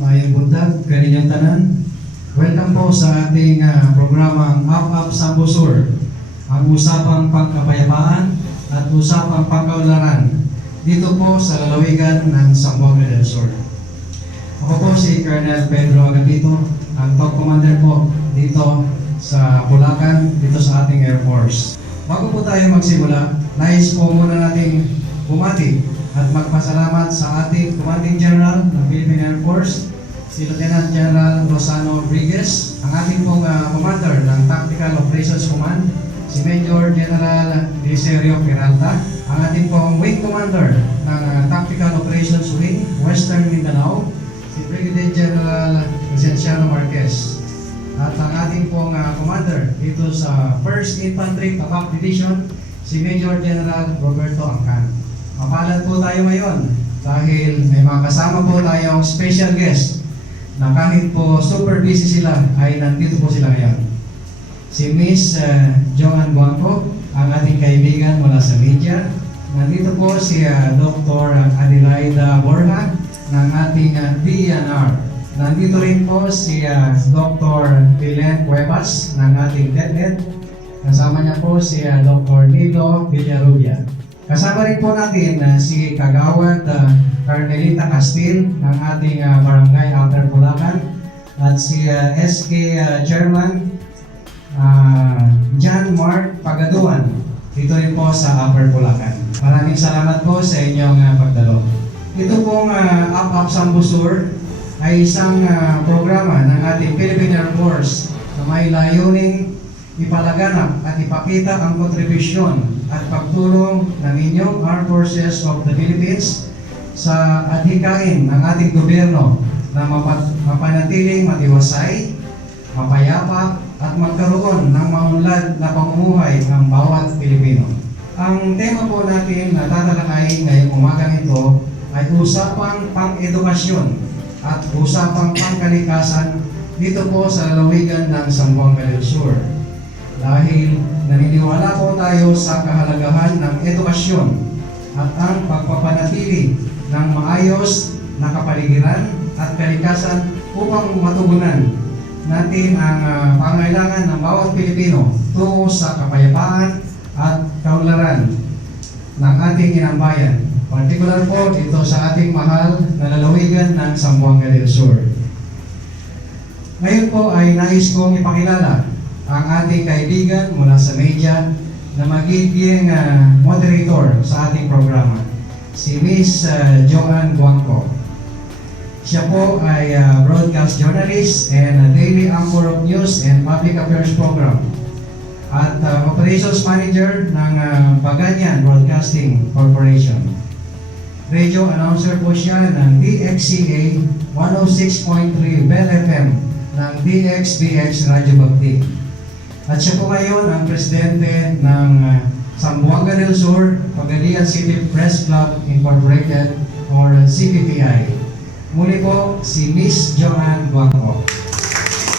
Mayong buntag, kaninyong tanan. Welcome po sa ating programang UP Zamboanga del Sur, ang usapang pangkapayapaan at usapang pangkaunlaran dito po sa lalawigan ng Zamboanga del Sur. Ako po si Colonel Pedro Agapito, ang top commander po dito sa Bulacan, dito sa ating Air Force. Bago po tayo magsimula, nais po muna nating bumati at magpasalamat sa ating Commanding General ng Philippine Air Force, si Lieutenant General Rosano Rodriguez, ang ating pong commander ng Tactical Operations Command, si Major General Licerio Peralta, ang ating pong Wing Commander ng Tactical Operations Wing, Western Mindanao, si Brigadier General Vicenciano Marquez, at ang ating pong commander dito sa 1st Infantry Tapak Division, si Major General Roberto Angkan. Mapalad po tayo ngayon dahil may mga kasama po tayong special guest na kahit po super busy sila ay nandito po sila ngayon. Si Miss Joan Guangco, ang ating kaibigan mula sa media. Nandito po si Dr. Adelaida Borja ng ating DNR. Nandito rin po si Dr. Helen Cuevas ng ating DepEd. Kasama niya po si Dr. Nilo Villarubia. Kasama rin po natin si Kagawad Carmelita Castil ng ating Barangay Outer Bulacan at si SK Chairman John Mark Pagaduan dito rin po sa Upper Bulacan. Maraming salamat po sa inyong pagdalo. Ito pong UP Zamboanga del Sur ay isang programa ng ating Philippine Air Force na may layuning ipalaganap at ipakita ang kontribusyon at pagtulong ng inyong Armed Forces of the Philippines sa adhikain ng ating gobyerno na mapanatiling matiwasay, mapayapa at magkaroon ng maunlad na pamumuhay ang bawat Pilipino. Ang tema po natin na tatalakayin ngayong umagang ito ay usapang pang-edukasyon at usapang pangkalikasan dito po sa lalawigan ng Zamboanga del Sur. Dahil naniniwala po tayo sa kahalagahan ng edukasyon at ang pagpapanatili ng maayos na kapaligiran at kalikasan upang matugunan natin ang pangailangan ng bawat Pilipino tungo sa kapayapaan at kaunlaran ng ating inambayan. Partikular po dito sa ating mahal na lalawigan ng Zamboanga del Sur. Ngayon po ay nais kong ipakilala ang ating kaibigan mula sa media na magiging moderator sa ating programa, si Miss Joan Guangco. Siya po ay broadcast journalist and daily anchor of news and public affairs program at operations manager ng Baganyan Broadcasting Corporation. Radio announcer po siya ng DXCA 106.3 Bell FM ng DXBX Radio Bagtig. At siya po ngayon ang presidente ng Zamboanga del Sur Pagadian City Press Club Incorporated or CPPI. Muli po si Miss Joan Guangco.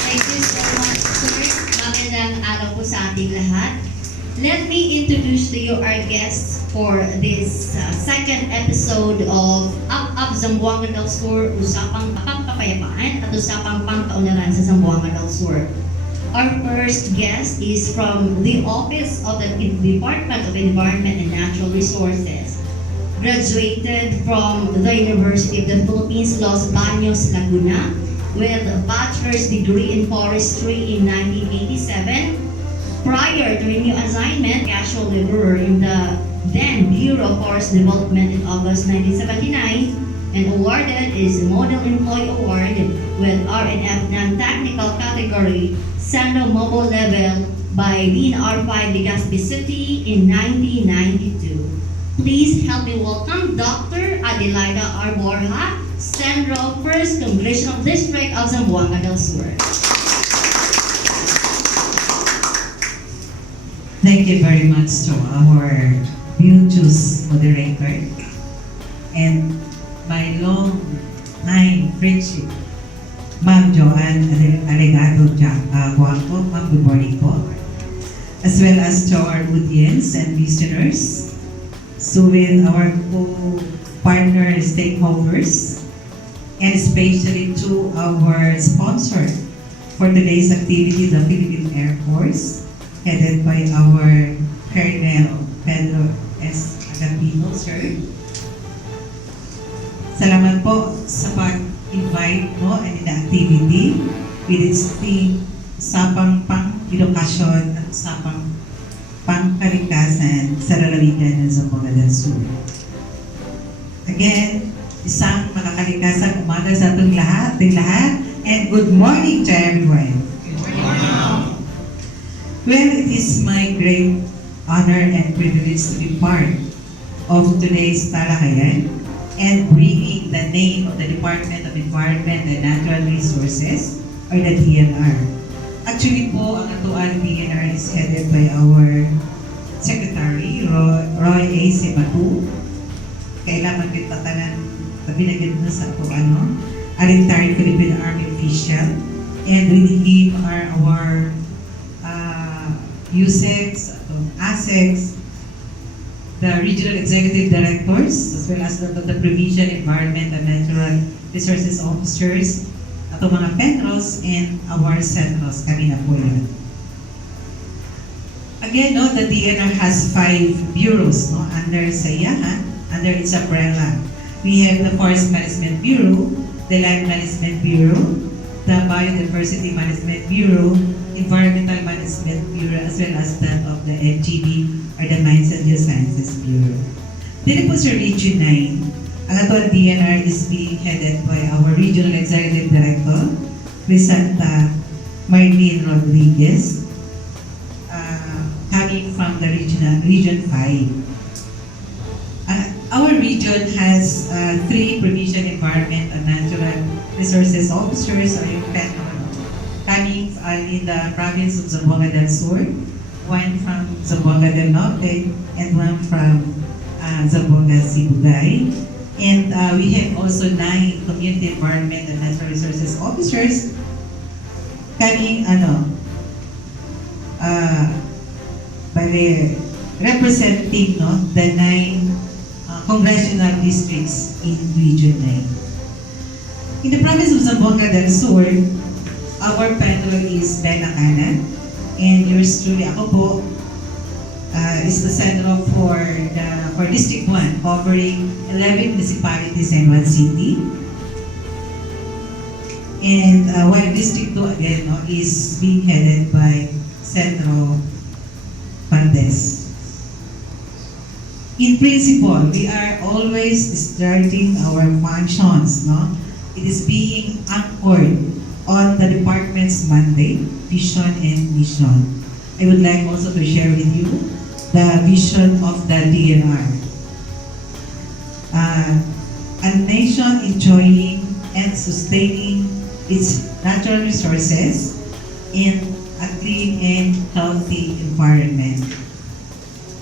Thank you so much, sir. Magandang araw po sa ating lahat. Let me introduce to you our guests for this second episode of UP Zamboanga del Sur, usapang pangkapayapaan at usapang pangkaunlaran sa Zamboanga del Sur. Our first guest is from the Office of the Department of Environment and Natural Resources. Graduated from the University of the Philippines, Los Baños, Laguna, with a bachelor's degree in forestry in 1987. Prior to her new assignment, casual laborer in the then Bureau of Forest Development in August 1979, and awarded is Model Employee Award with RNF non-technical category Sendo Mobile Level by DNR 5 Legazpi City in 1992. Please help me welcome Dr. Adelaida R. Borja, Central 1st Congressional District of Zamboanga del Sur. Thank you very much to our beautiful moderator and my long time friendship, Ma'am Joan Alegado Guangco. Ma'am, good morning po. As well as to our audience and listeners. So with our co-partner stakeholders and especially to our sponsor for today's activity, the Philippine Air Force, headed by our Colonel Pedro S. Agapino, sir. Salamat po sa pag-invite mo and the activity with its theme, Usapang Pang-Edukasyon at Usapang Pangkalikasan sa lalawigan ng Zamboanga del Sur. Again, isang makakalikasang umaga sa ating lahat, and good morning to everyone. Well, it is my great honor and privilege to be part of today's talakayan and bringing the name of the Department of Environment and Natural Resources, or the DNR. Actually po, ang atuan DNR is headed by our Secretary, Roy A. Simatu. Kailangan kita tanan binagyan na sa atuan, no? A retired Philippine Army official, and with him are our USEX, ASEX, the regional executive directors, as well as the provincial environment and natural resources officers, ato mga petros, and our centros, kami na po yan. Again, no, the DNR has 5 bureaus, no, under its umbrella. We have the Forest Management Bureau, the Land Management Bureau, the Biodiversity Management Bureau, Environmental Management Bureau, as well as that of the MGB, or the Mines and Geosciences Bureau. Dito po sa Region 9, ang atong DNR is being headed by our Regional Executive Director, Crisanta Marlene Rodriguez, coming from the Region 5. Our region has 3 provincial environment and natural resources officers, or yung coming in the province of Zamboanga del Sur, 1 from Zamboanga del Norte, and 1 from Zamboanga Sibugay. And we have also 9 community environment and natural resources officers coming representing, no, the 9 congressional districts in Region 9. In the province of Zamboanga del Sur, our panel is Bella Canan, and yours truly, ako po, is the center for District 1, covering 11 municipalities and 1 city. And while District 2, again, no, is being headed by Centro Pandes. In principle, we are always starting our functions, no? It is being anchored on the department's mandate, vision, and mission. I would like also to share with you the vision of the DNR. A nation enjoying and sustaining its natural resources in a clean and healthy environment.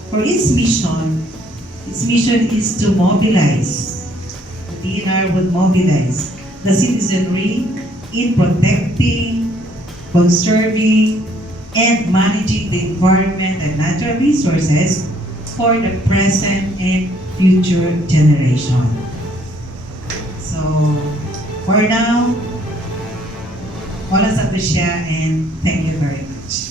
For its mission is to mobilize, the DNR would mobilize the citizenry in protecting, conserving, and managing the environment and natural resources for the present and future generation. So, for now, wala sa siya, and thank you very much.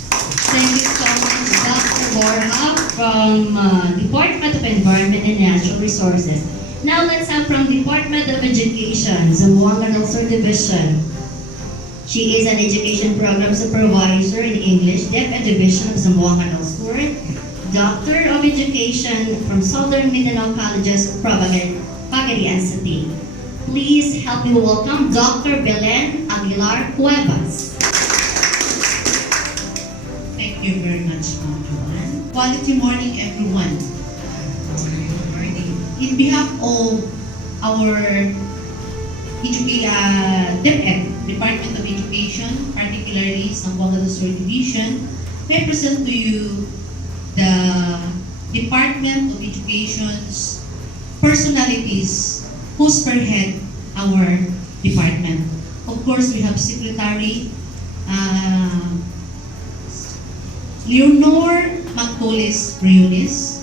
Thank you so much, Dr. Borja from Department of Environment and Natural Resources. Now let's have from Department of Education, Zamboanga del Sur Division. She is an Education Program Supervisor in English, DepEd Division of Zamboanga del Sur, Doctor of Education from Southern Mindanao Colleges, Pagadian City. Please help me welcome Dr. Belen Aguilar Cuevas. Thank you very much, Ma'am Joanne. Quality morning, everyone. Good morning. In behalf of our DepEd, Department of Education, particularly Zamboanga del Sur Division, I present to you the Department of Education's personalities who spearhead our department. Of course, we have Secretary Leonor Magtoles Briones,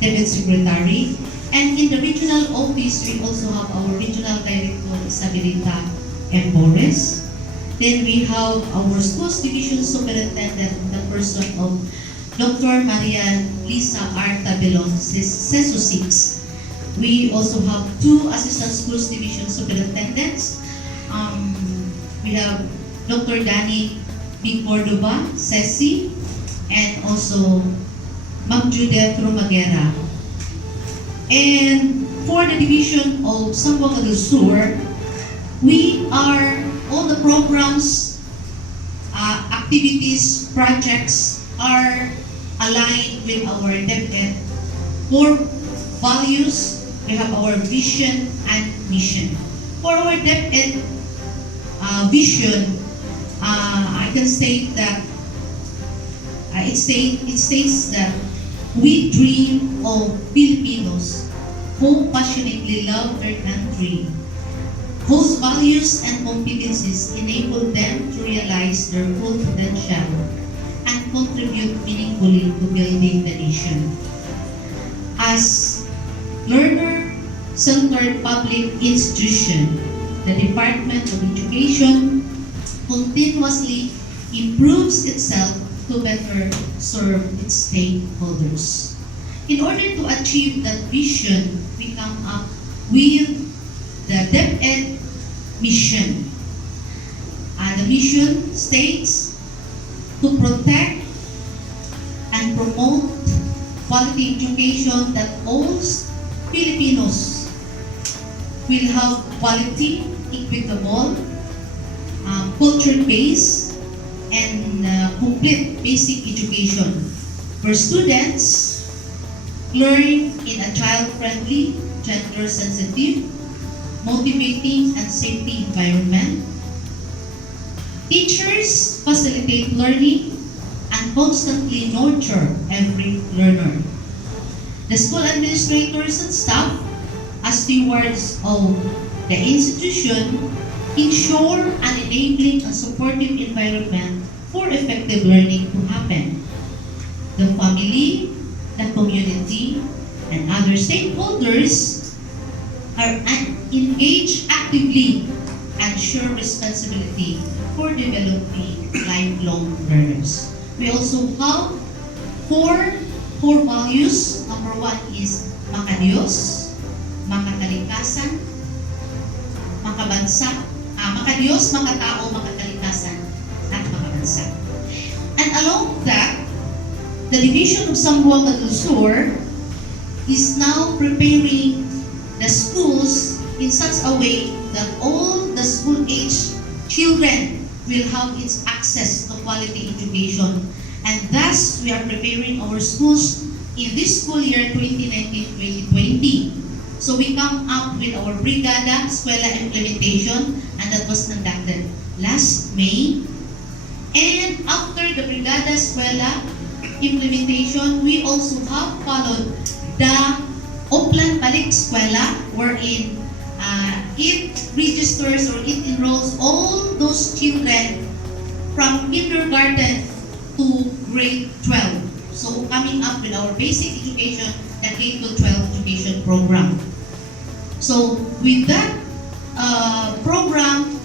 Deputy Secretary, And in the regional office, we also have our regional director, Isabelita Empores. Then we have our schools division superintendent, the person of Dr. Maria Lisa Arta Belon, CESO 6. We also have 2 assistant schools division superintendents. We have Dr. Danny B. Cordoba, CESI, and also Ma'am Judith Romagera. And for the division of Zamboanga del Sur, we are all the programs, activities, projects are aligned with our DepEd core values. We have our vision and mission. For our DepEd vision, I can state that it states that we dream of Filipinos who passionately love their country, whose values and competencies enable them to realize their full potential and contribute meaningfully to building the nation. As learner-centered public institution, the Department of Education continuously improves itself to better serve its stakeholders. In order to achieve that vision, we come up with the DepEd mission. The mission states to protect and promote quality education that all Filipinos will have quality, equitable, culture-based, and complete basic education where students learn in a child-friendly, gender-sensitive, motivating, and safety environment. Teachers facilitate learning and constantly nurture every learner. The school administrators and staff, as stewards of the institution, ensure an enabling and supportive environment for effective learning to happen. The family, the community, and other stakeholders are engaged actively and share responsibility for developing lifelong learners. We also have four core values. Number 1 is makadiyos, makakalikasan, makabansa, makadiyos, makatao, makakalikasan, at makabansa. And along that, the Division of Zamboanga del Sur is now preparing the schools in such a way that all the school-age children will have its access to quality education. And thus, we are preparing our schools in this school year 2019-2020. So we come up with our Brigada Eskwela implementation, and that was conducted last May. And after the Brigada Eskwela implementation, we also have followed the Oplan Balik Eskwela, wherein it registers or it enrolls all those children from kindergarten to grade 12. So coming up with our basic education, the K to 12 education program. So with that program,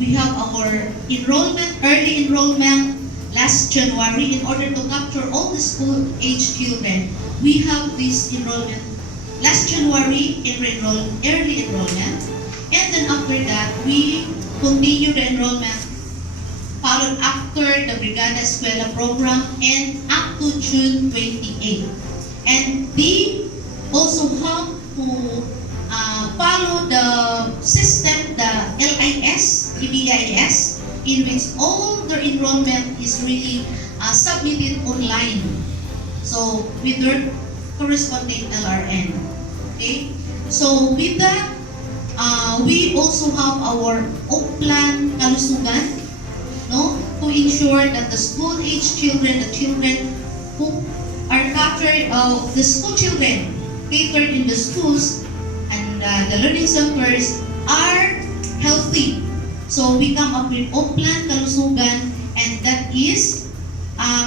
we have our early enrollment last January. In order to capture all the school-age children, we have this enrollment last January, early enrollment. And then after that, we continue the enrollment followed after the Brigada Eskwela program and up to June 28. And they also have to follow the system, the LIS, EBIS, in which all their enrollment is really submitted online. So with their corresponding LRN. Okay? So with that, we also have our Oplan Kalusugan, no, to ensure that the school-age children, the children who are captured, the school children catered in the schools and the learning centers are healthy. So we come up with Oplan Kalusugan, and that is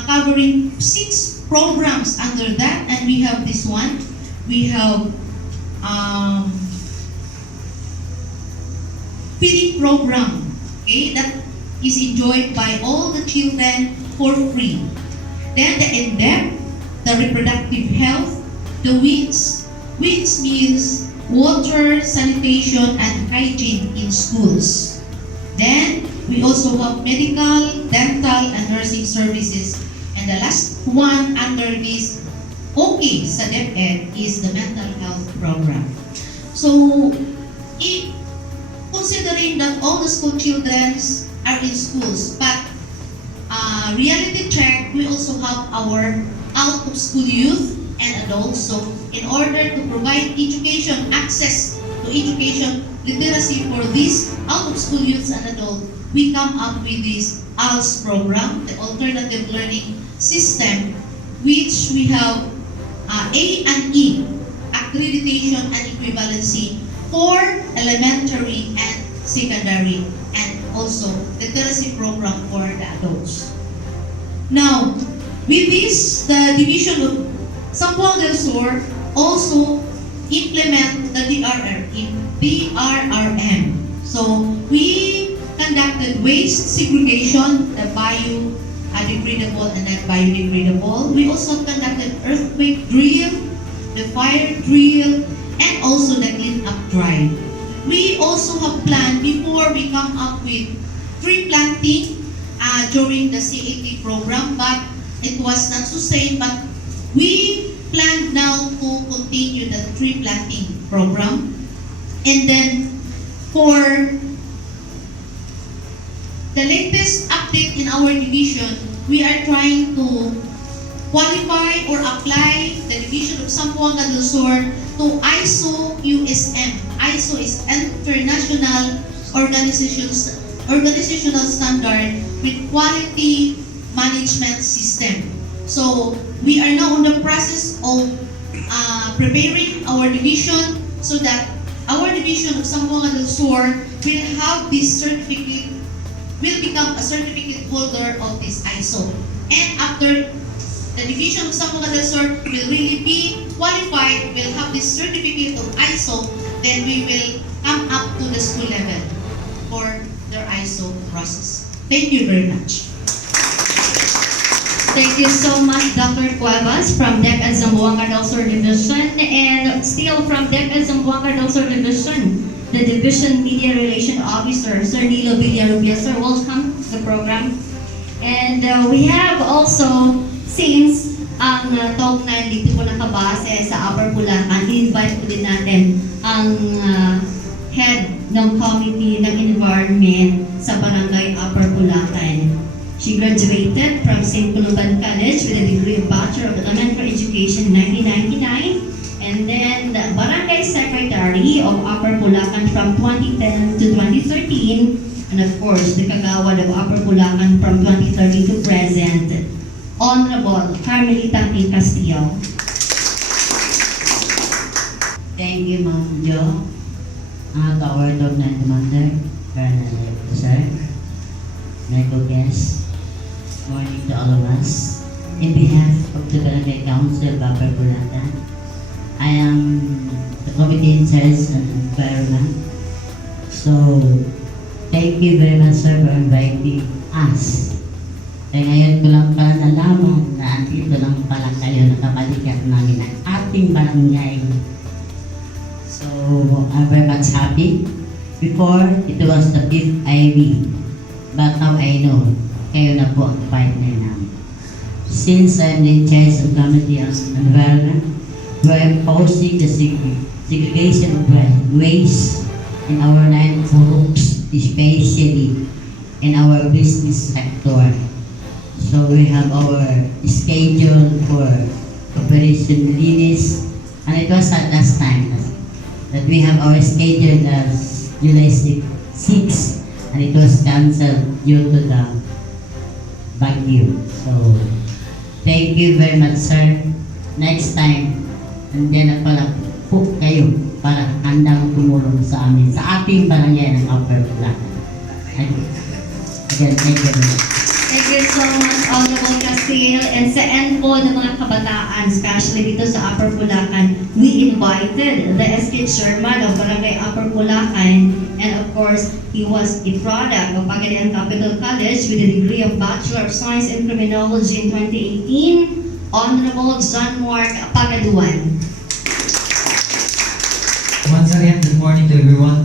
covering 6 programs under that. And we have this one. We have feeding program, okay, that is enjoyed by all the children for free. Then the in-depth, the reproductive health, the WITS. WITS means water, sanitation, and hygiene in schools. Then we also have medical, dental, and nursing services. And the last one under this okay sa DepEd is the mental health program. So, considering that all the school children are in schools, but reality check, we also have our out-of-school youth and adults. So, in order to provide education, access to education, literacy for these out-of-school youths and adults, we come up with this ALS program, the Alternative Learning System, which we have A and E, accreditation and equivalency for elementary and secondary, and also literacy program for the adults. Now, with this, the division of Zamboanga del Sur also implement the DRRM. So, we conducted waste segregation, the biodegradable and non-biodegradable. We also conducted earthquake drill, the fire drill, and also the clean-up drive. We also have planned before we come up with tree planting during the CAT program, but it was not so same, but we plan now to continue the tree planting program. And then for the latest update in our division, we are trying to qualify or apply the division of Zamboanga del Sur to ISO USM. ISO is International Organizational Standard with Quality Management System. So we are now in the process of preparing our division so that our division of Zamboanga del Sur will have this certificate, will become a certificate holder of this ISO. And after the division of Zamboanga del Sur will really be qualified, will have this certificate of ISO, then we will come up to the school level for their ISO process. Thank you very much. Thank you so much, Dr. Cuevas from DepEd Zamboanga del Sur Division. And still from DepEd Zamboanga del Sur Division, the Division Media Relation Officer, Sir Nilo Villarubia. Sir, welcome to the program. And we have also, since ang talk na dito po nakabase sa Upper Bulacan, invite po din natin ang head ng Committee ng Environment sa Barangay Upper Bulacan. She graduated from St. Columban College with a degree of Bachelor of Elementary Education in 1999, and then the Barangay Secretary of Upper Bulacan from 2010 to 2013, and of course, the Kagawad of Upper Bulacan from 2013 to present, Honorable Carmelita P. Castillo. Thank you, Ma'am Jo. Our Dog Night Commander, Colonel Sir, medical guests, morning to all of us. In behalf of the Barangay Council of Upper Bulacan, I am the Committee in Charge on Environment. So, thank you very much, sir, for inviting us. Kaya ngayon ko lang pala nalaman na andito lang pala kayo nakabalikat namin ang ating barangay. So, I'm very much happy. Before, it was the 5th IB. But now I know, kayo na po ang partner namin. Since I'm in charge of Committee on Environment, we're imposing the segregation of waste in our 9 groups, especially in our business sector. So we have our schedule for Operation Linis, and it was at last time that we have our schedule as July 6, and it was cancelled due to the Baguio. So thank you very much, sir. Next time, nandiyan na pala po kayo para handang tumulong sa amin, sa ating barangay ng Upper Bulacan. Again, thank you very much. Thank you so much, Honorable Castillo. And sa end po ng mga kabataan, especially dito sa Upper Bulacan, we invite invited the SK chairman of Barangay Upper Bulacan, and of course, he was a product of Pagadian Capital College with a degree of Bachelor of Science in Criminology in 2018, Honorable John Mark Pagaduan. Once again, good morning to everyone.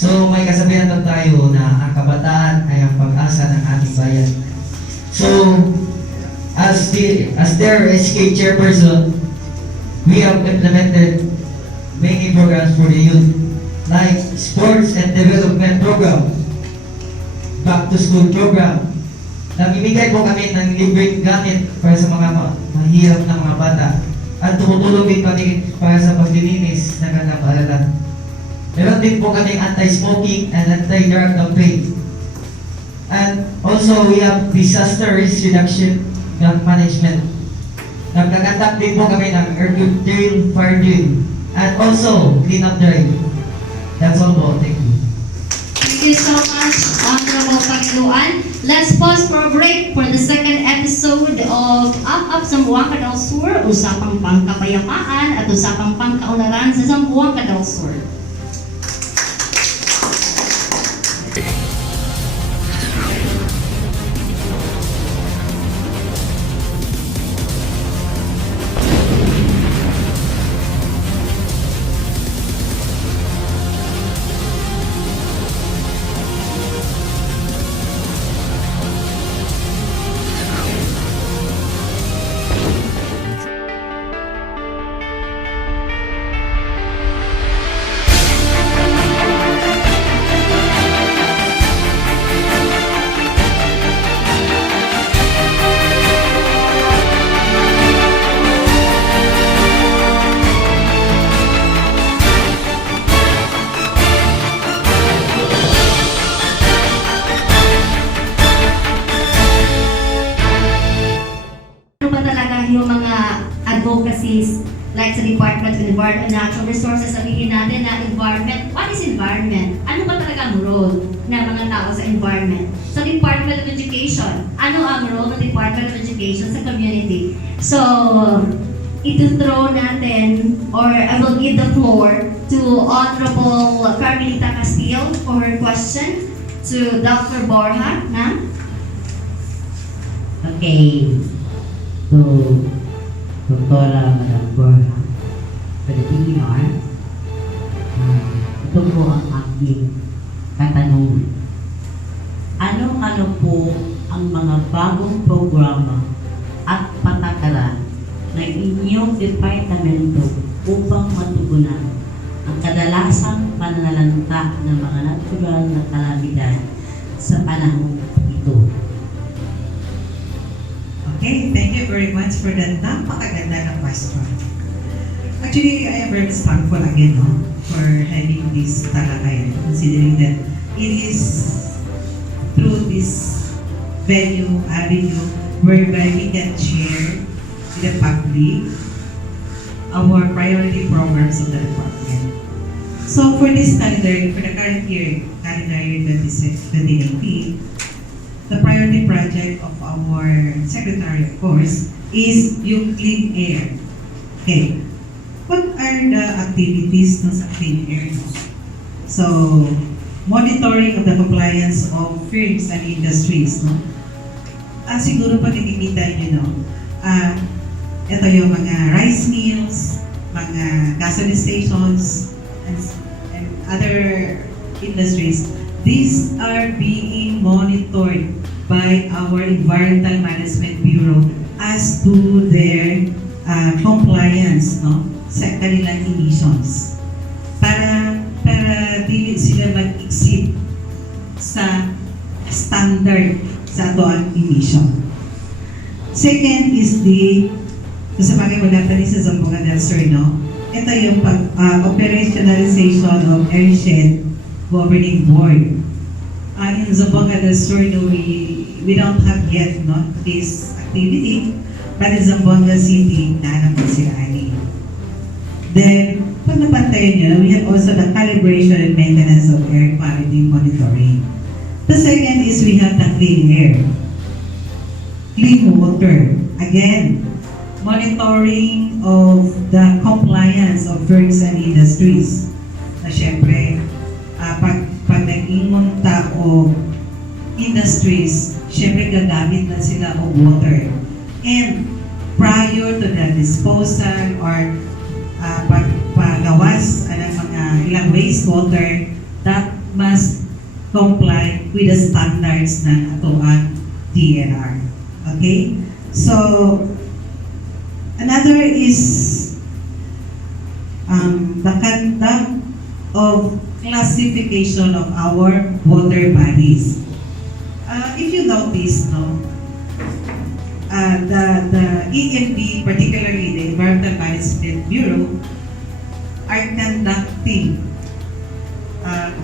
So, may kasabihan daw tayo na ang kabataan ay ang pag-asa ng ating bayan. So, as their SK chairperson, we have implemented many programs for the youth, like sports and development program, back to school program. Namimigay po kami ng libreng gamit para sa mga mahirap na mga bata. At tumutulong din kami para sa paglilinis ng kanilang paaralan. Meron din po kami anti-smoking and anti-drug campaign. And also, we have disaster risk reduction and management. Nagkakandak din po kami ng earthquake drill, fire drill, and also clean up drive. That's all po. Thank you. Thank you so much, Honorable Pagaduan. Let's pause for a break for the second episode of Up Zamboanga del Sur, usapang pangkapayapaan at usapang pangkaunlaran sa Zamboanga del Sur. Yung mga advocacies like sa Department of Environment and Natural Resources, sabihin natin na environment, what is environment? Ano ba talaga ang role ng mga tao sa environment? Sa Department of Education, ano ang role ng Department of Education sa community? So, ito-throw natin, or I will give the floor to Honorable Carmelita Castillo for her question to Dr. Borja, na? Okay. To Doktora Madam Borja, for the PER, ito po ang aking katanungan. Ano-ano po ang mga bagong programa at patakaran ng inyong departamento upang matugunan ang kadalasang pananalanta ng mga natural na kalamidad sa panahon ito? Okay, thank you very much for that napakaganda ng question. Actually, I am very thankful again for having this talakayan, considering that it is through this avenue whereby we can share with the public our priority programs of the department. So for this calendar, for the current year, calendar year 2019, the priority project of our secretary, of course, is yung clean air. Okay. What are the activities ng sa clean air? So, monitoring of the compliance of firms and industries. Siguro pa nakikita nyo, ito yung mga rice mills, mga gasoline stations, and other industries. These are being monitored by our Environmental Management Bureau as to their compliance sa kanilang emissions. Para di sila mag-exceed sa standard sa ato emission. Second is sa pag-iwala sa Zamboanga del Sur, ito yung operationalization of airshed governing board. In Zamboanga del Sur, we don't have yet this activity, but in Zamboanga City, naanap sila ani. Then, pag napantayan nyo, we have also the calibration and maintenance of air quality monitoring. The second is we have the clean air. Clean water. Again, monitoring of the compliance of Ferguson Industries. Na syempre, pag nag-ingon ta o industries, syempre gagamit na sila o water. And prior to the disposal or paggawas ng mga ilang wastewater, that must comply with the standards ng atoang DNR. Okay? So, another is the conduct of classification of our water bodies. If you notice, no, the EMB, particularly the Environmental Management Bureau, are conducting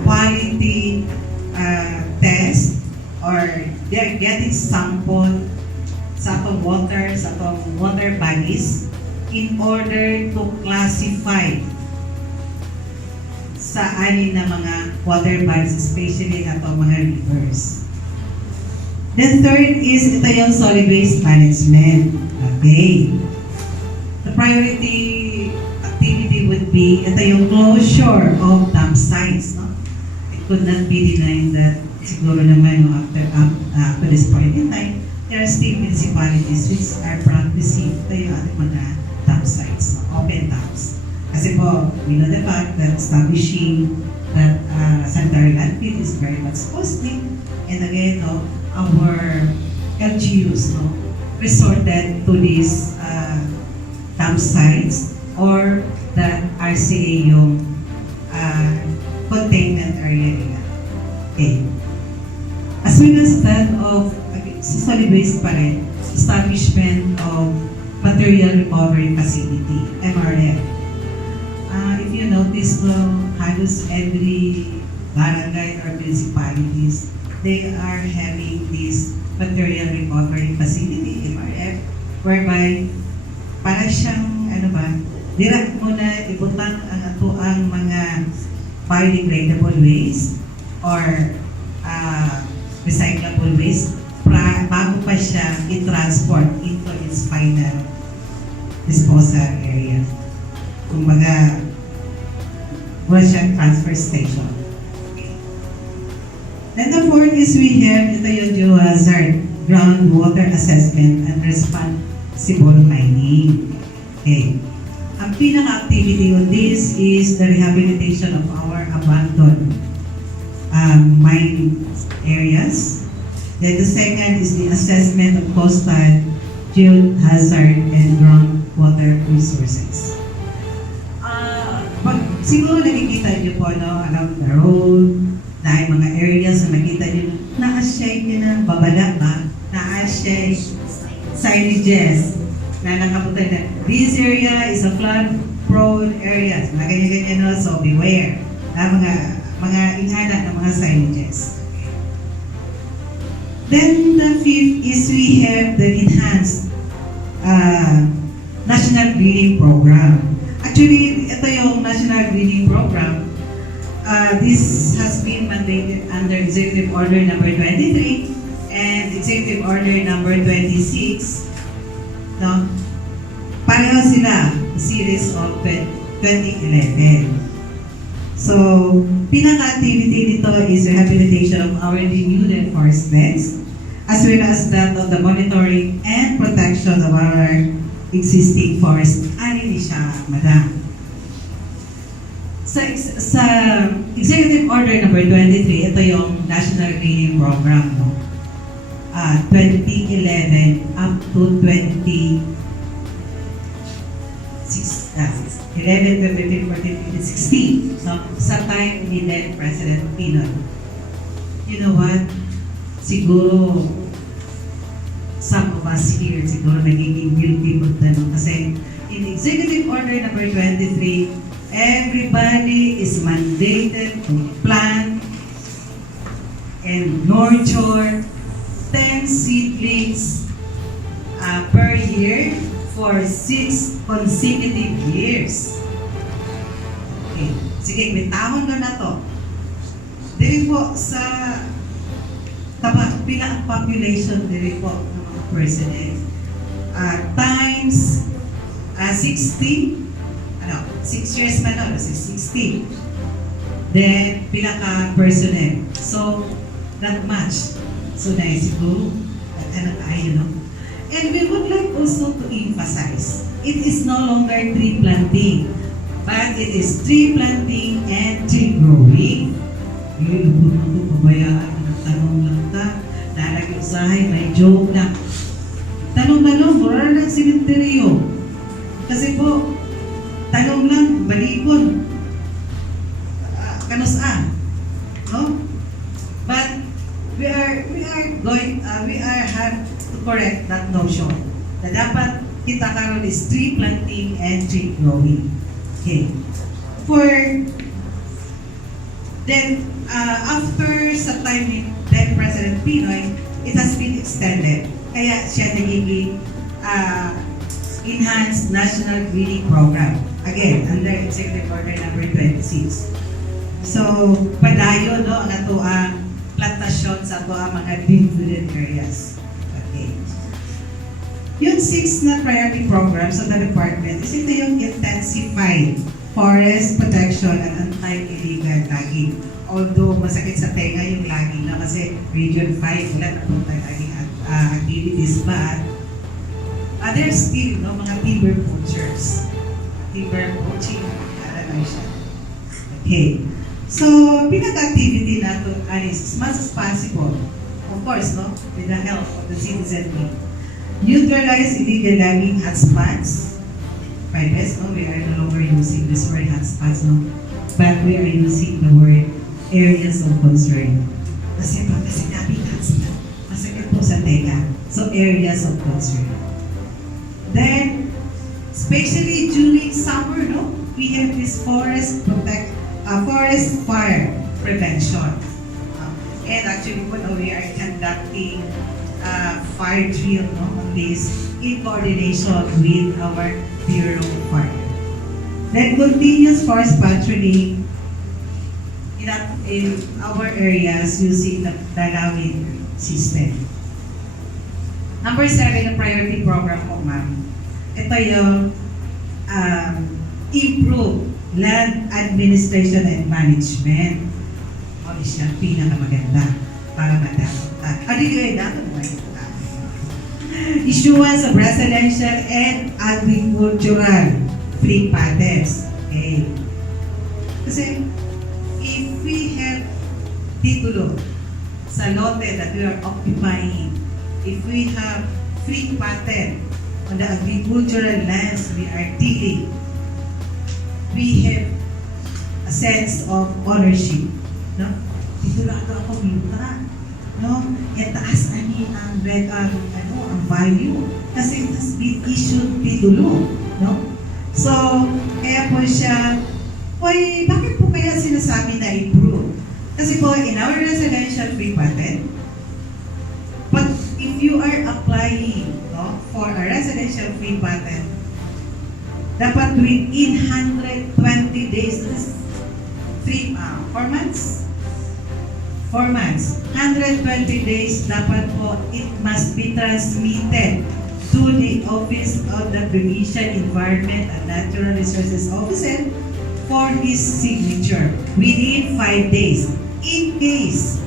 quality test, or they're getting sample sa atong water bodies in order to classify sa anin na mga water bodies, especially atong mga rivers. The third is ito yung solid waste management. Okay. The priority activity would be ito yung closure of dump sites. No? It could not be denied that siguro naman after this point in time, there are still municipalities which are practicing ito yung ating mga dump sites, no? Open dumps. Kasi po, we know the fact that establishing that sanitary landfill is very much costly. And again, no, our LGUs, no, resorted to these dump sites or the RCA yung containment area nila. Okay. As well as that of solid waste pa rin, establishment of material recovery facility, MRF. If you notice, no, halos every barangay or municipalities, they are having this material recovery facility, MRF, whereby para siyang, direct mo na ibutang ang atoang mga biodegradable waste or recyclable waste bago pa siya i-transport into its final disposal area. Kumbaga, wala siyang transfer station. Then the fourth is we have ito yung geohazard, groundwater assessment and responsible mining. Okay. Ang pinaka-activity on this is the rehabilitation of our abandoned mine areas. Then the second is the assessment of coastal geohazard and groundwater resources. Siguro nakikita niyo po, no, along the road, na mga areas na nakita niyo, na-shade niyo na babala ba, na-shade signages na nakapunta na, this area is a flood-prone area. Mga ganyan-ganyan, no? So beware. Mga ingana ng mga signages. Then the fifth is we have the enhanced National Greening Program. Actually, ito yung National Greening Program. This has been mandated under Executive Order number 23 and Executive Order number 26. No? Pareho sila, series of 2011. So, pinaka-activity nito is rehabilitation of our renewed forests, as well as that of the monitoring and protection of our existing forest. Ano ni siya, madam? Sa Executive Order number 23, ito yung National Greening Program, no? 2011 up to 11, 12, 13, 14, 15, 16. So, sa time ni then President Pinoy. You know what? Siguro, some of us here, siguro nagiging guilty po tanong. Kasi in Executive Order number 23, everybody is mandated to plant and nurture 10 seedlings per year for 6 consecutive years. Okay. Sige, may tahon doon na to. Dili po sa bilang population dili po ng mga president times 60 6 years man no, kasi 60. Then, pila ka personnel. So, not much. So, naisip ko, And we would like also to emphasize, it is no longer tree planting, but it is tree planting and tree growing. Lubog mo ito, pabayaan ka ng tanong lang ta. Lalagay usahay, may joke na. Tanong-tanong, mura lang simenteryo. Kasi po, tanong lang, balikon. Kanusaan. No? But we have to correct that notion na dapat kita karon is tree planting and tree growing. Okay. After sa time ni then President Pinoy, it has been extended. Kaya siya nagiging Enhanced National Greening Program. Again, under Executive Order number 26. So, padayon no, ang ato ang plantasyon sa ato ang mga green areas. Okay. Yung 6 na priority programs of the department is ito yung intensified forest protection and anti-illegal logging. Although masakit sa tenga yung logging na kasi Region 5 wala na itong logging activities, but there's still no, mga timber poachers. Timber poaching, lang siya. Okay. So, pinag-activity nato is as much as possible, of course, no, with the help of the citizenry. Neutralize illegal logging hotspots. Pipes, no, we are no longer using this word hotspots, no, but we are using the word areas of concern. Kasi pag sinabi hotspot, masakit po sa tenga. So, areas of concern. Then, especially during summer, no, we have this forest fire prevention. And actually, we are conducting fire drill no, on this in coordination with our Bureau of Fire. Then continuous forest patrolling in our areas using the dalawin system. Number 7, the priority program po, ma'am. Ito yung improve land administration and management. O, siya pinakamaganda para matapos. Issuance of residential and agricultural free patents. Okay. Kasi, if we have titulo sa lote that we are occupying, if we have free patent on the agricultural lands we are dealing, we have a sense of ownership. No? Titulado ako minta. No? E taas ani ang value. Kasi it has been issued titulo. No? So, kaya po siya, bakit po kaya sinasabi na improve? Kasi po, in our residential free patent, but if you are applying no, for a residential free patent, dapat within 120 days, 4 months? 4 months. 120 days, dapat po, it must be transmitted to the Office of the Provincial Environment and Natural Resources Officer for his signature within 5 days. In case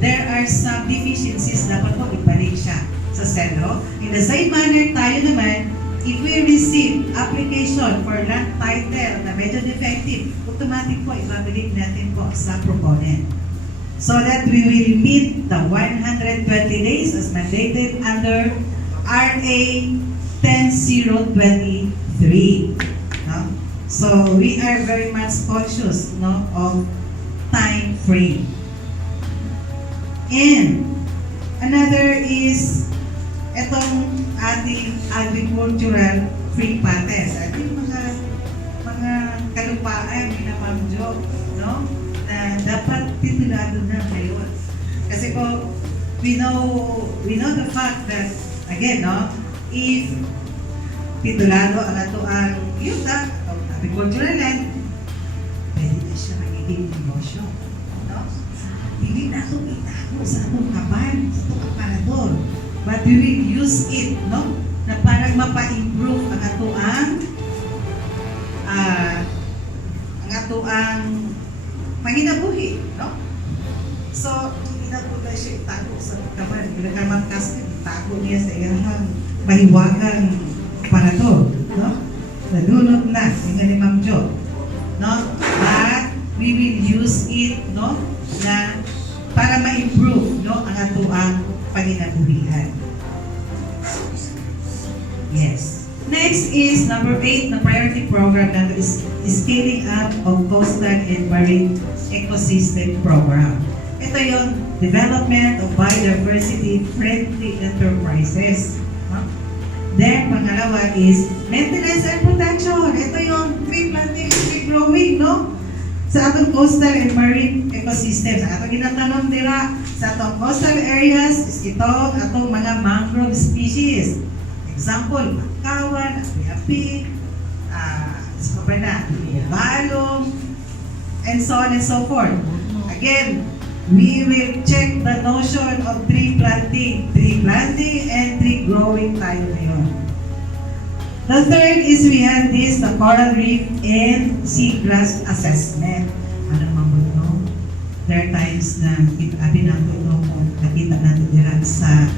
there are some deficiencies, dapat po ibalik siya sa sentro. In the same manner, tayo naman, if we receive application for land title na medyo defective, automatic po ibabalik natin po sa proponent. So that we will meet the 120 days as mandated under RA 10023. No? So we are very much conscious no, of time frame. And another is itong ating agricultural free patents. Ating mga kalupaan ni na Ma'am Jo, no? Na dapat titulado na ngayon. Kasi po, we know the fact that, again, no, if titulado ang ato ang yuta, agricultural land, pwede na siya magiging negosyo. No? Hindi na ito itago sa atong kaban, sa atong aparador. But we will use it, no? Na parang mapa-improve ang ato ang ang ato ang panginabuhi, no? So, inabuhi siya itago sa kaman. Ginagaman kasi itago niya sa iyang mahiwagang aparato, no? Nadunot na, yung ni Ma'am Jo, no? But we will use it, no? Na para ma-improve, no? Ang ato ang panginabuhian. Yes. Next is number 8, the priority program that is scaling up of coastal and marine ecosystem program. Ito yung development of biodiversity-friendly enterprises. No? Then, pangalawa is maintenance and protection. Ito yung tree planting, tree growing, no? Sa atong coastal and marine ecosystems. Sa atong ginatanong dira, sa atong coastal areas, is ito atong mga mangrove species. Example, Makawan, Api-api, balong, and so on and so forth. Again, we will check the notion of tree planting and tree growing tayo ngayon. The third is we have this, the coral reef and seagrass assessment. Ano mga no? There are times na abinangko no kung nakita natin dira sa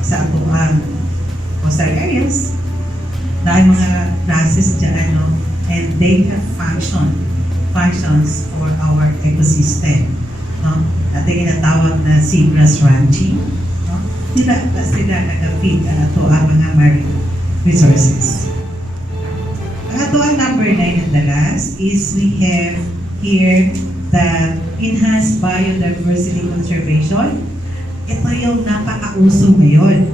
atuang coastal areas. Dahil mga grasses dyan, no? And they have functions for our ecosystem. No? At yung tinatawag na seagrass ranching. No? Sila nag-feed ito ang mga marine resources. Ang ito ang number 9 and the last is we have here the enhanced biodiversity conservation. Ito yung napaka-uso ngayon.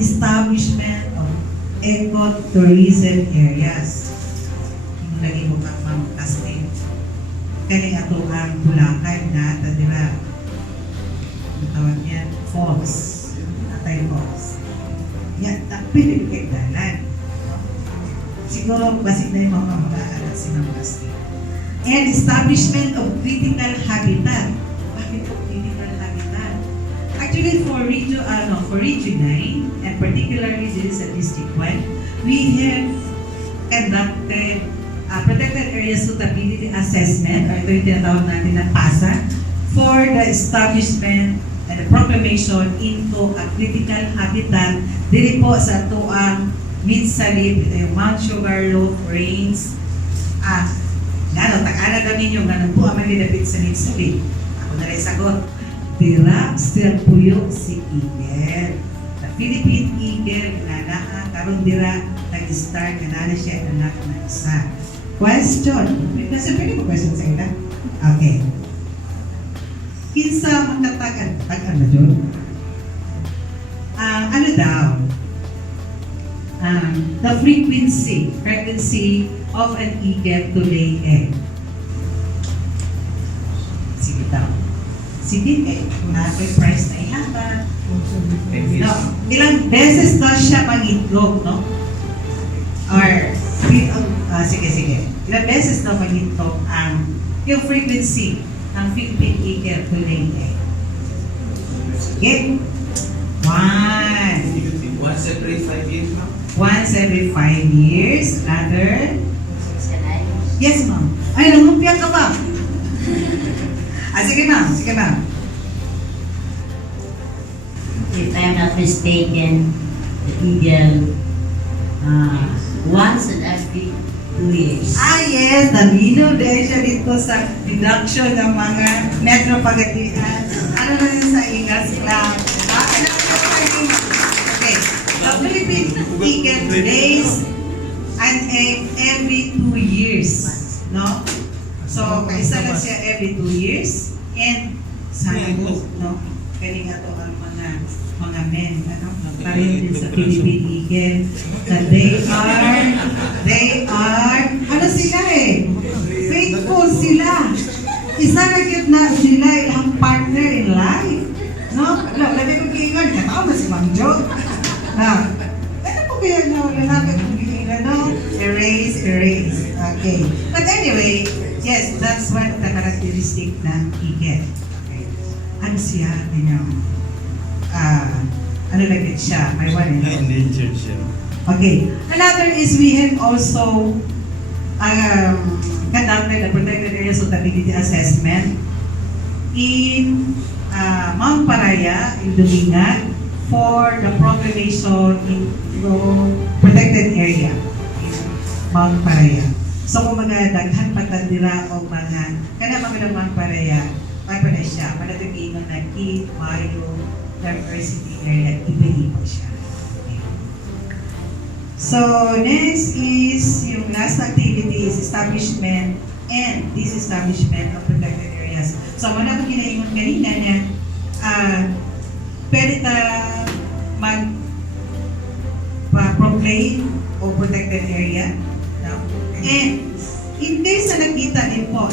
Establishment of ecotourism areas. Yung lagi mo kang mamukastin. Kaya ato ang Bulacan na tadira. Ang tawag niya, falls. Atay falls. Yan, pwede kay dalan. Siguro, basig na yung mga mag-aaral si Mamukastin. And establishment of critical habitat. Bakit po critical habitat? Actually, for Region 9, and particularly this is District 1, we have conducted protected area suitability assessment, or ito yung tinatawag natin na PASA, for the establishment and the proclamation into a critical habitat dili po sa tuang Mid-Salib, Mount Sugarloaf Range. Tag-ana daw ninyo, ganun po ang malilapit sa Mid-Salib. Ako na rin sagot. Dira sa puyo si Eagle. The Philippine Eagle, nanaa, karon dira, nag-start, nanana siya, anak na isa. Question. Kasi pwede mo question sa ila? Okay. Kinsa magkatagan, tag-ano dyan? Ano daw? The frequency of an eagle to lay egg. Sige daw. Sige, may price na ihaba. No, ilang beses daw siya mangitlog, no? Or, sige. Ilang beses daw mangitlog ang yung frequency ng Philippine eagle to lay egg. Sige. Once every 5 years, ma'am? Once every 5 years. Another? Yes, ma'am. Ay, namupya ka, ma'am. Sige, ma'am. If I am not mistaken, the eagle once in every 2 years. Yes, nabino dahil siya dito sa deduction ng mga metro pagatian. Ano na yun sa Ingas Club? Okay. The Philippine eagle lays an egg every 2 years. No? So, kaisa lang siya every 2 years. And, sana po, no? Kaya nga to ang mga men, ano? Parin din sa Philippine eagle. That they are, ano sila faithful sila. Isa na yun na sila ang partner in life. No? Labi ko kingan, katawa na si Ma'am Jo. Na, ano po kaya na lalaki kong kingan, no? Erase. Okay. But anyway, yes, that's one of the characteristic na eagle. Okay. Ano siya, ano lang siya, may one Endangered siya. Okay. Another is we have also conducted a protected area suitability assessment in Mount Paraya, in Dumingan, for the proclamation into protected area in Mount Paraya. So kung mga daghan patandira o mga mga Mount Paraya, may pa na siya, manatigingon na key biodiversity area, ibili po siya. So next is yung last activity is establishment and disestablishment of protected areas. So wala ko kinaingon kanina na pwede ta mag-proclaim o protected area. No? And in case na nakita din po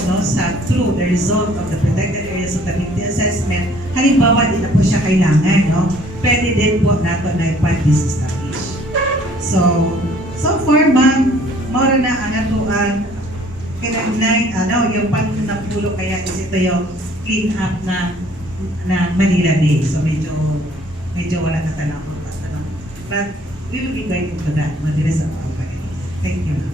through the result of the protected area suitability assessment, halimbawa din na po siya kailangan, pwede din po nato na ipag-disestablish. So far, ma'am, mora na ang atuan kinagnain, yung pag-napulo kaya is ito yung clean up na Manila Bay. So medyo wala na tanong. But we will be going into that. Madalas ang pagpapagay. Thank you.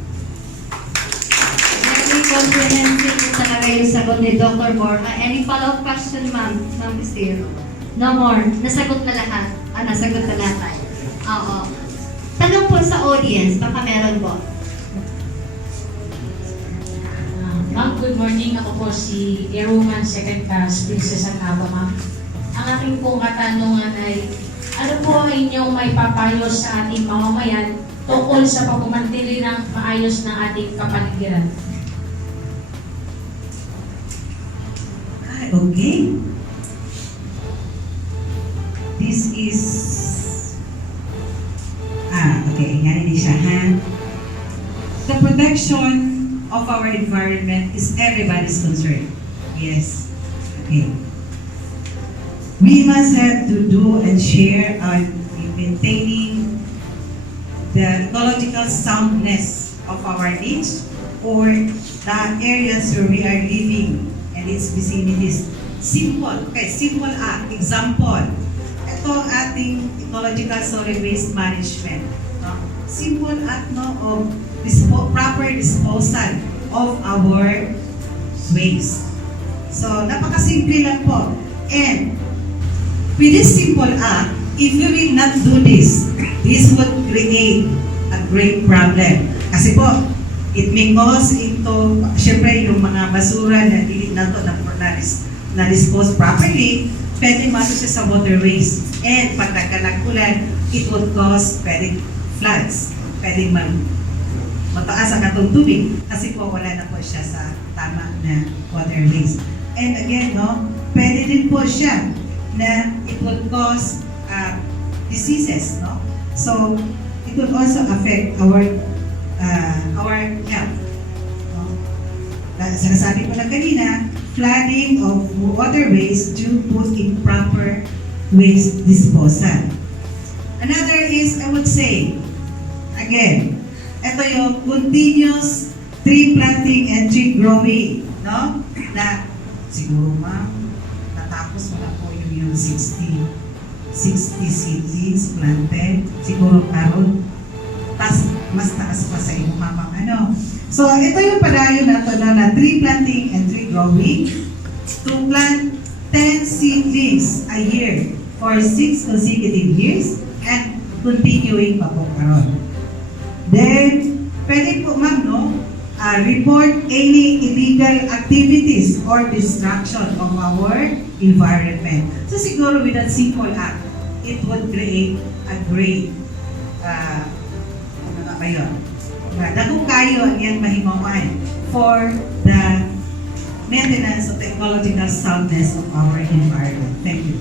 Very comprehensive po talaga yung sagot ni Dr. Borja. Any follow-up question, ma'am? Ma'am Christine? No more. Nasagot na lahat. Nasagot na lahat tayo. Oo. Tanong po sa audience, baka meron po. Ma'am, good morning. Ako po si Eruman, second class, Princess Anaba, ma'am. Ang aking pong katanungan ay, ano po ang inyong may papayo sa ating mamamayan tungkol sa pagmamantili ng maayos ng ating kapaligiran? Okay. This is okay, yan din siya, ha? The protection of our environment is everybody's concern. Yes. Okay. We must have to do and share on maintaining the ecological soundness of our niche or the areas where we are living and its vicinities. Simple. Okay, simple example. Ito ang ating ecological solid waste management. Simple act of proper disposal of our waste. So, napakasimple lang po. And with this simple act, if we will not do this would create a great problem. Kasi po, it may cause into, syempre yung mga basura na hindi na ito na-dispose properly, pwede maso siya sa waterways. And pag nagkanag-ulan, it would cause floods. Pwede mataas ang atong tubig kasi po wala na po siya sa tama na waterways. And again, pwede din po siya na it would cause diseases, So, it would also affect our health. Sinasabi ko lang kanina, flooding of waterways due to improper waste disposal. Another is, I would say, again, ito yung continuous tree planting and tree growing, na siguro natapos mo na po yung 60 seedlings planted, siguro karon mas taas pa sa iyong mamang So, ito yung padayon na ito na tree planting and tree growing to plant 10 seedlings a year for 6 consecutive years and continuing pa po karon. Then, pwede po ma'am, report any illegal activities or destruction of our environment. So siguro with that simple act, it would create a great dagong kayo ang yan mahimawan for the maintenance of the ecological soundness of our environment. Thank you.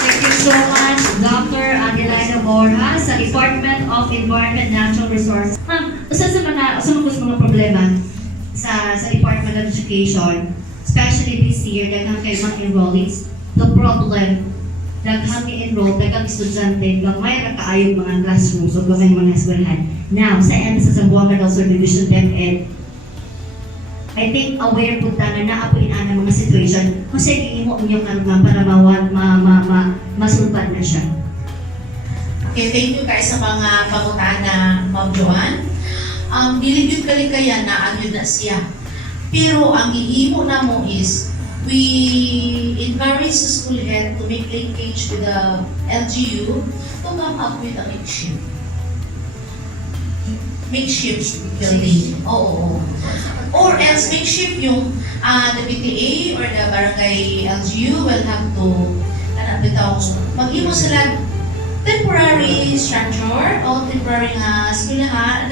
Thank you so much, Dr. Adelina Borja sa Department of Environment and Natural Resources. Ma'am, usa sa mga problema sa Department of Education, especially this year, daghang kay mga enrollees, the problem, daghang i-enroll, daghang estudyante, gamay ra kaayong mga classrooms o gamay mga eskwelahan. Now, sa Zamboanga del Sur Division DepEd, I think aware po tayo na naapuin ang mga situation kung sa iimo inyong karungan para masulpan na siya. Okay, thank you guys sa mga pangutana, Ma'am Joanne. dili gyud kalikaya na ano na siya. Pero ang ihimo namo is we encourage the school head to make linkage with the LGU to come up with a makeshift building. Oo. Or else makeshift yung the PTA or the barangay LGU will have to mag-imo sila temporary structure o temporary nga eskwelahan.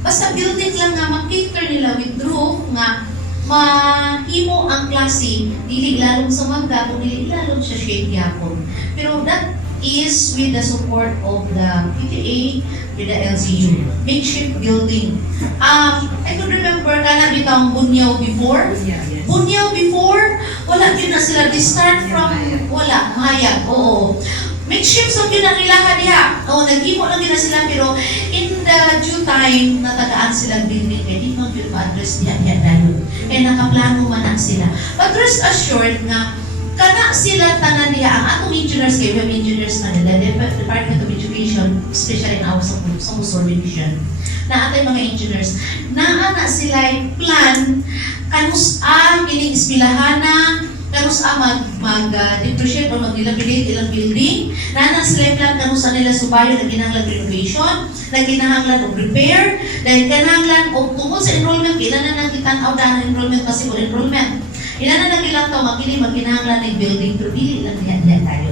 Basta building lang nga mag-cater nila with roof nga mahimo ang klase, dili lalong sa magda, kung dili lalong sa shade yapon. Pero that is with the support of the PTA, with the LCU. Makeshift building. I could remember, kana bitang Bunyaw before. Bunyaw before, wala yun na sila. They start from, wala, mayag, oo. Makeshift so yun ang ilahan niya. Oo, naghimo lang yun na sila, pero in the due time, natagaan silang building. Kaya di man yun ma-address niya dahil. Kaya nakaplano man na sila. But rest assured nga, kana sila tanan niya, ang atong engineers, kayo may engineers na nila, Department of Education, especially na ako sa Musor Division, na atay mga engineers, naana sila plan, kanus-a, kining eskwelahana, kanus-a mag-depreciate o mag-dilapidate ilang building, naana sila plan, kanus-a nila subayo na ginahanglan renovation, na ginahanglan o repair, dahil ginahanglan o tungkol sa enrollment, kailangan na kitang na enrollment, possible enrollment. Ilan na lang ito, magkinahanglan ng building, pero dili lang diyan tayo.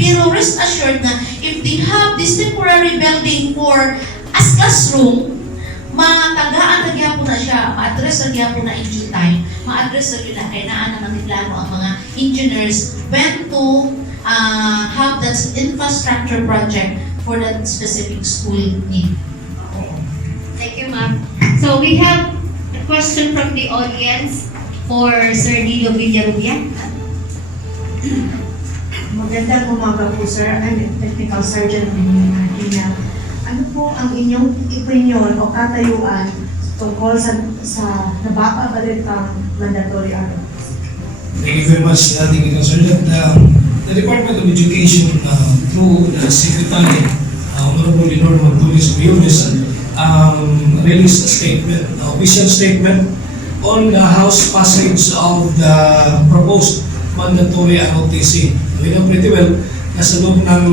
Pero rest assured na, if they have this temporary building for as classroom, matagaan na gyapon na siya, ma-address na gyapon na in due time, ma-address na yun na kaya naman plano ang mga engineers when to have that infrastructure project for that specific school need. Thank you, ma'am. So we have a question from the audience for Sir Nido Villarubia. Magandang umaga po, sir. I'm Technical Sergeant Ina. Ano po ang inyong opinion o katayuan tungkol sa nababalitang mandatory ano? Thank you very much, Technical Sergeant. The Department of Education, through the Secretary, Honorable Norman Tulis Briones, released a statement, an official statement, on the House passage of the proposed mandatory ROTC. We know pretty well na sa loob ng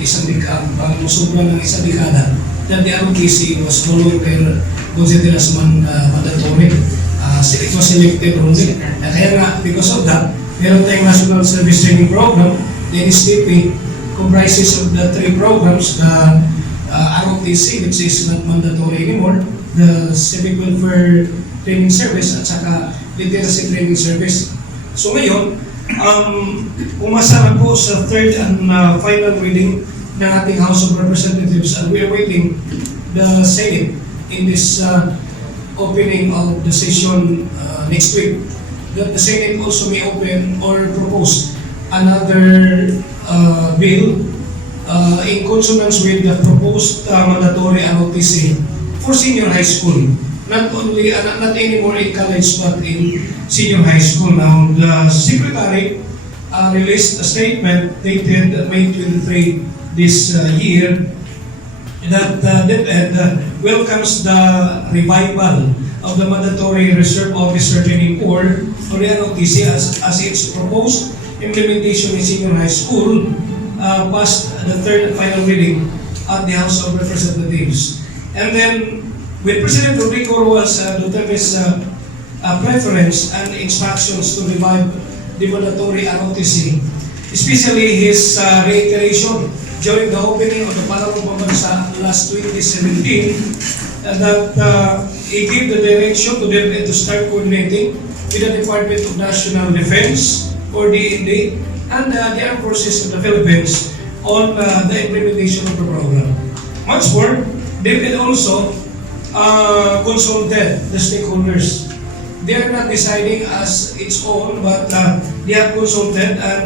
isang dekada, sobra ng isang dekada, that the ROTC was no longer considered as mandatory. It was selected only. Kaya nga, because of that, meron tayong National Service Training Program, the NSTP, comprises of the three programs, the ROTC, which is not mandatory anymore, the Civic Welfare Training Service at saka Literacy Training Service. So ngayon, umasa na po sa third and final reading ng ating House of Representatives, and we are waiting the Senate in this opening of the session next week, that the Senate also may open or propose another bill in consonance with the proposed mandatory ROTC for senior high school. Not anymore in college, but in senior high school. Now, the Secretary released a statement dated May 23 this year that welcomes the revival of the mandatory reserve officer training corps, or the ROTC, as its proposed implementation in senior high school, past the third and final reading at the House of Representatives. And then, with President Rodrigo Roas Duterte's preference and instructions to revive the mandatory ROTC, especially his reiteration during the opening of the Pangalawang Pambansa last 2017, that he gave the direction to them to start coordinating with the Department of National Defense, or DND, and the Armed Forces of the Philippines on the implementation of the program. Much more, David also consulted the stakeholders. They are not deciding as its own, but they have consulted, and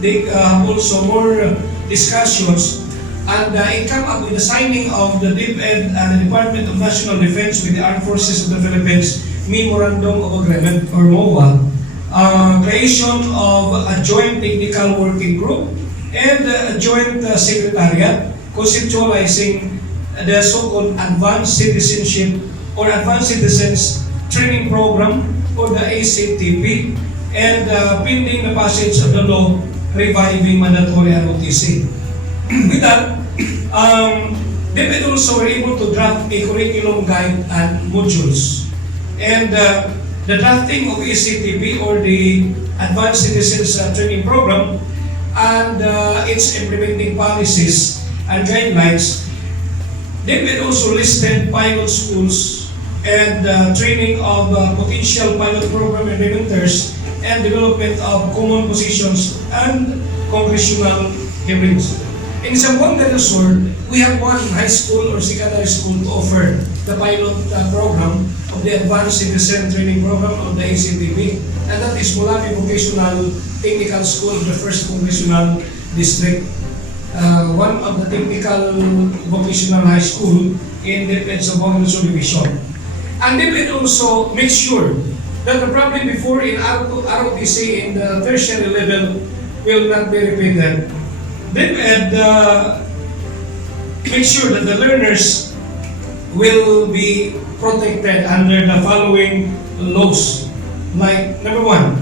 they have also more discussions, and it came up with the signing of the DepEd and the Department of National Defense with the Armed Forces of the Philippines Memorandum of Agreement, or MOA, creation of a joint technical working group and a joint secretariat conceptualizing the so-called Advanced Citizenship or Advanced Citizens Training Program or the ACTP, and pending the passage of the law reviving mandatory ROTC. With that, DepEd also were able to draft a curriculum guide and modules. And the drafting of ACTP or the Advanced Citizens Training Program and its implementing policies and guidelines, DepEd also listed pilot schools and training of potential pilot program implementers and development of common positions and congressional hearings. In Zamboanga del Sur, we have one high school or secondary school to offer the pilot program of the Advanced Citizen Training Program of the ACTP, and that is Mulabi Vocational Technical School of the 1st Congressional District, one of the technical vocational high school in DepEd Zamboanga del Sur Division. And DepEd also makes sure that the problem before in ROTC in the tertiary level will not be repeated. DepEd make sure that the learners will be protected under the following laws. Like, number one,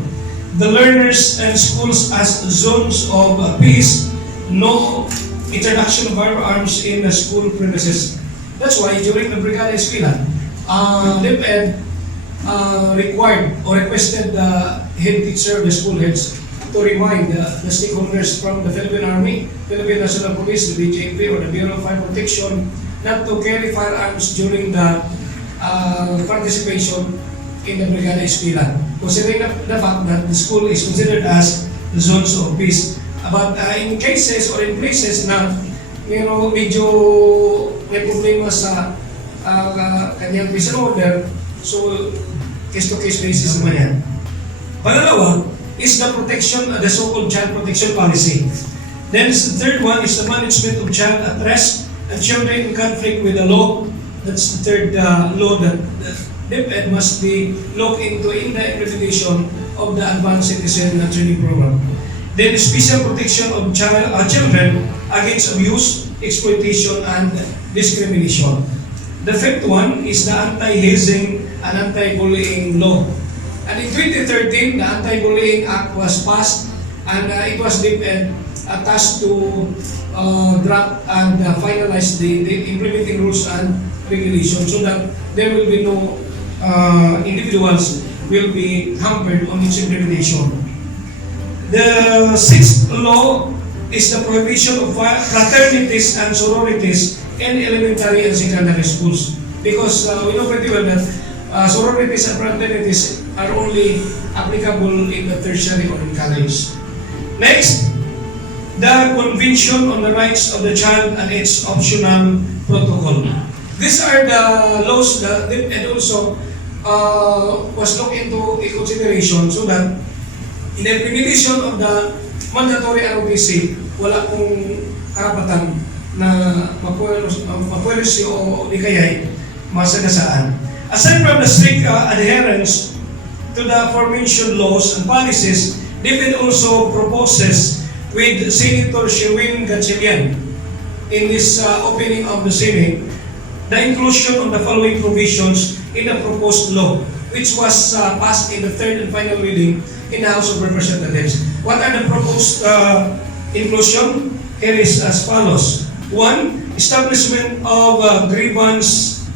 the learners and schools as zones of peace, no introduction of firearms in the school premises. That's why during the Brigada Eskwela, DepEd required or requested the head teacher, the school heads, to remind the stakeholders from the Philippine Army, Philippine National Police, the BJP, or the Bureau of Fire Protection not to carry firearms during the participation in the Brigada Eskwela, considering the fact that the school is considered as the zones of peace. But in cases or in places na medyo may problema sa kanyang peace and order, so case-to-case basis naman yan. Pangalawa is the protection, the so-called child protection policy. Then the third one is the management of child at risk and children in conflict with the law. That's the third law that DepEd must be looked into in the implementation of the Advanced Citizen Training Program. Then the special protection of children against abuse, exploitation, and discrimination. The fifth one is the anti-hazing and anti-bullying law. And in 2013, the Anti-Bullying Act was passed, and it was DepEd tasked to draft and finalize the implementing rules and regulations so that there will be no individuals will be hampered on its implementation. The sixth law is the prohibition of fraternities and sororities in elementary and secondary schools, because we know pretty well that sororities and fraternities are only applicable in the tertiary or in college. Next, the Convention on the Rights of the Child and its optional protocol. These are the laws that DepEd also was looked into in consideration so that in the implementation of the mandatory ROTC, wala pong karapatan na mapuwersi o di kaya'y masagasaan. Aside from the strict adherence to the aforementioned laws and policies, DepEd also proposes with Senator Sherwin Gatchalian in this opening of the Senate the inclusion of the following provisions in the proposed law, which was passed in the third and final reading in the House of Representatives. What are the proposed inclusion? Here is as follows. One, establishment of grievance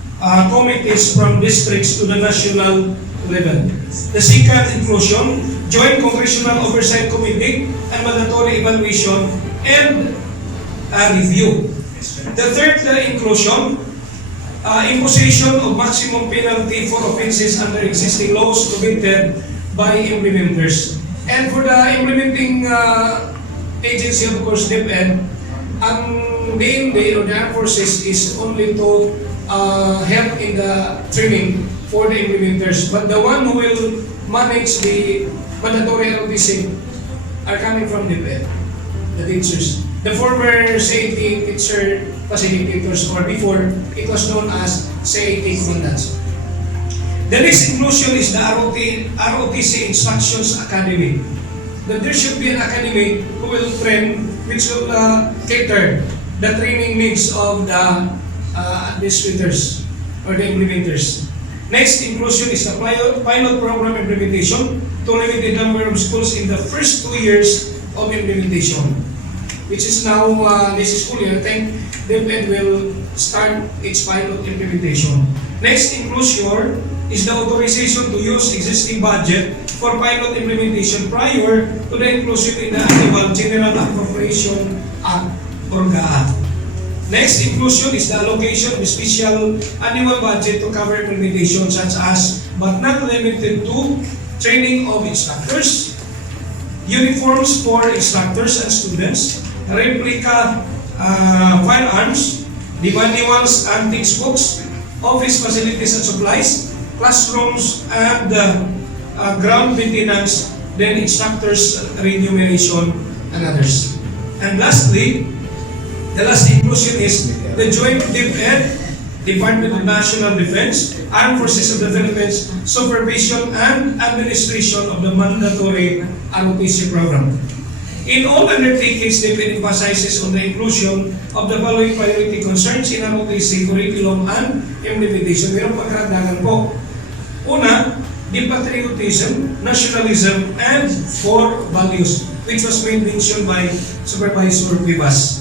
committees from districts to the national level. The second inclusion, joint congressional oversight committee and mandatory evaluation and review. The third inclusion, imposition of maximum penalty for offenses under existing laws committed by implementers. And for the implementing agency, of course, DepEd, ang DND or the Armed Forces is only to help in the training for the implementers. But the one who will manage the mandatory ROTC are coming from DepEd, the teachers. The former CAT teacher facilitators, or before, it was known as CAT commandants. The next inclusion is the ROTC Instructions Academy. That there should be an academy who will train, which will cater the training needs of the administrators or the implementers. Next, inclusion is the pilot program implementation to limited number of schools in the first 2 years of implementation, which is now this school year. I think DepEd will start its pilot implementation. Next, inclusion is the authorization to use existing budget for pilot implementation prior to the inclusion in the annual General Appropriation Act or GAA. Next, inclusion is the allocation of special annual budget to cover implementation such as, but not limited to, training of instructors, uniforms for instructors and students, replica firearms, the manuals and textbooks, office facilities and supplies, classrooms, and ground maintenance, then instructors' remuneration, and others. And lastly, the last inclusion is the joint DepEd, Department of National Defense, Armed Forces of the Philippines, supervision and administration of the mandatory ROTC program. In all undertakings, DepEd emphasizes on the inclusion of the following priority concerns in ROTC curriculum and implementation. Mayroong pagkaragdagan po. Una, the patriotism, nationalism, and core values, which was made mention by Supervisor Vivas.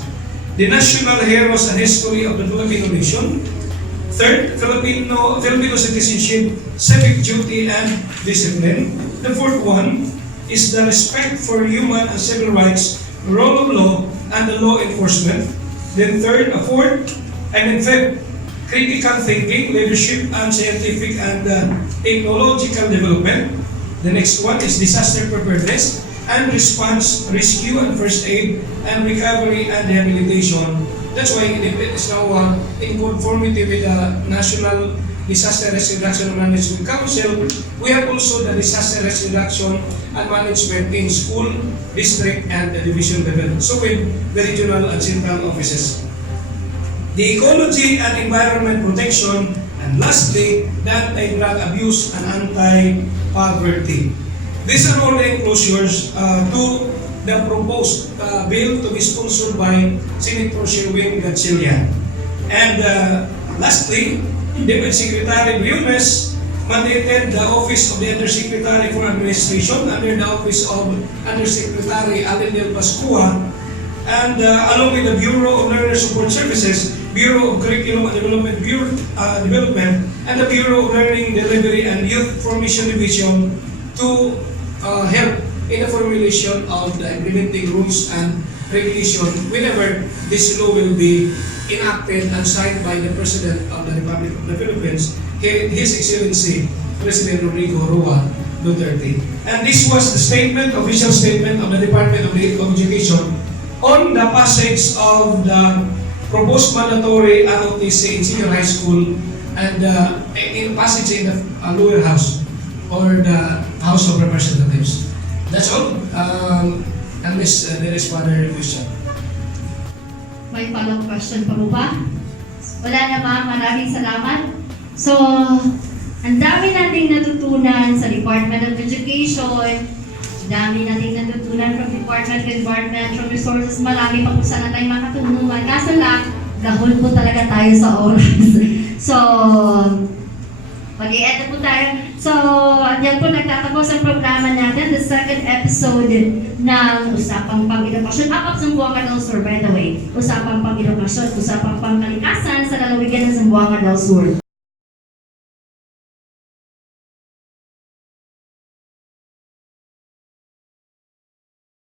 The national heroes and history of the Filipino nation. Third, Filipino citizenship, civic duty, and discipline. The fourth one is the respect for human and civil rights, rule of law, and the law enforcement. Then fourth, and fifth, critical thinking, leadership, and scientific and technological development. The next one is disaster preparedness and response, rescue and first aid, and recovery and rehabilitation. That's why it is now in conformity with the National Disaster Risk Reduction and Management Council. We have also the disaster risk reduction and management in school, district, and the division level. So with the regional and central offices. The ecology and environment protection, and lastly, the anti-drug abuse and anti-poverty. These are all the inclusions to the proposed bill to be sponsored by Senator Sherwin Gatchalian. And lastly, Deputy Secretary Briones mandated the Office of the Undersecretary for Administration under the Office of Undersecretary Alendel Pascua, and along with the Bureau of Learner Support Services, Bureau of Curriculum and Development, and the Bureau of Learning, Delivery, and Youth Formation Division to help in the formulation of the implementing rules and regulation whenever this law will be enacted and signed by the President of the Republic of the Philippines, His Excellency President Rodrigo Roa Duterte. And this was the statement, official statement of the Department of Education on the passage of the proposed mandatory ROTC in senior high school and in passage in the lower house or the House of Representatives. That's all. Unless there is further question. May follow-up question pa po ba? Wala na ma'am, maraming salamat. So, ang dami nating natutunan sa Department of Education, dami nating natutunan from Department of Environmental Resources, marami pa po sana tayong makatulungan. Kaso lang, gahol po talaga tayo sa oras. So, mag-i-edit po tayo. So, yan po nagtatapos ang programa natin, the second episode ng Usapang Pang-Edukasyon. Up Zamboanga del Sur, by the way. Usapang Pang-Edukasyon, Usapang Pang-Kalikasan sa lalawigan ng Zamboanga del Sur.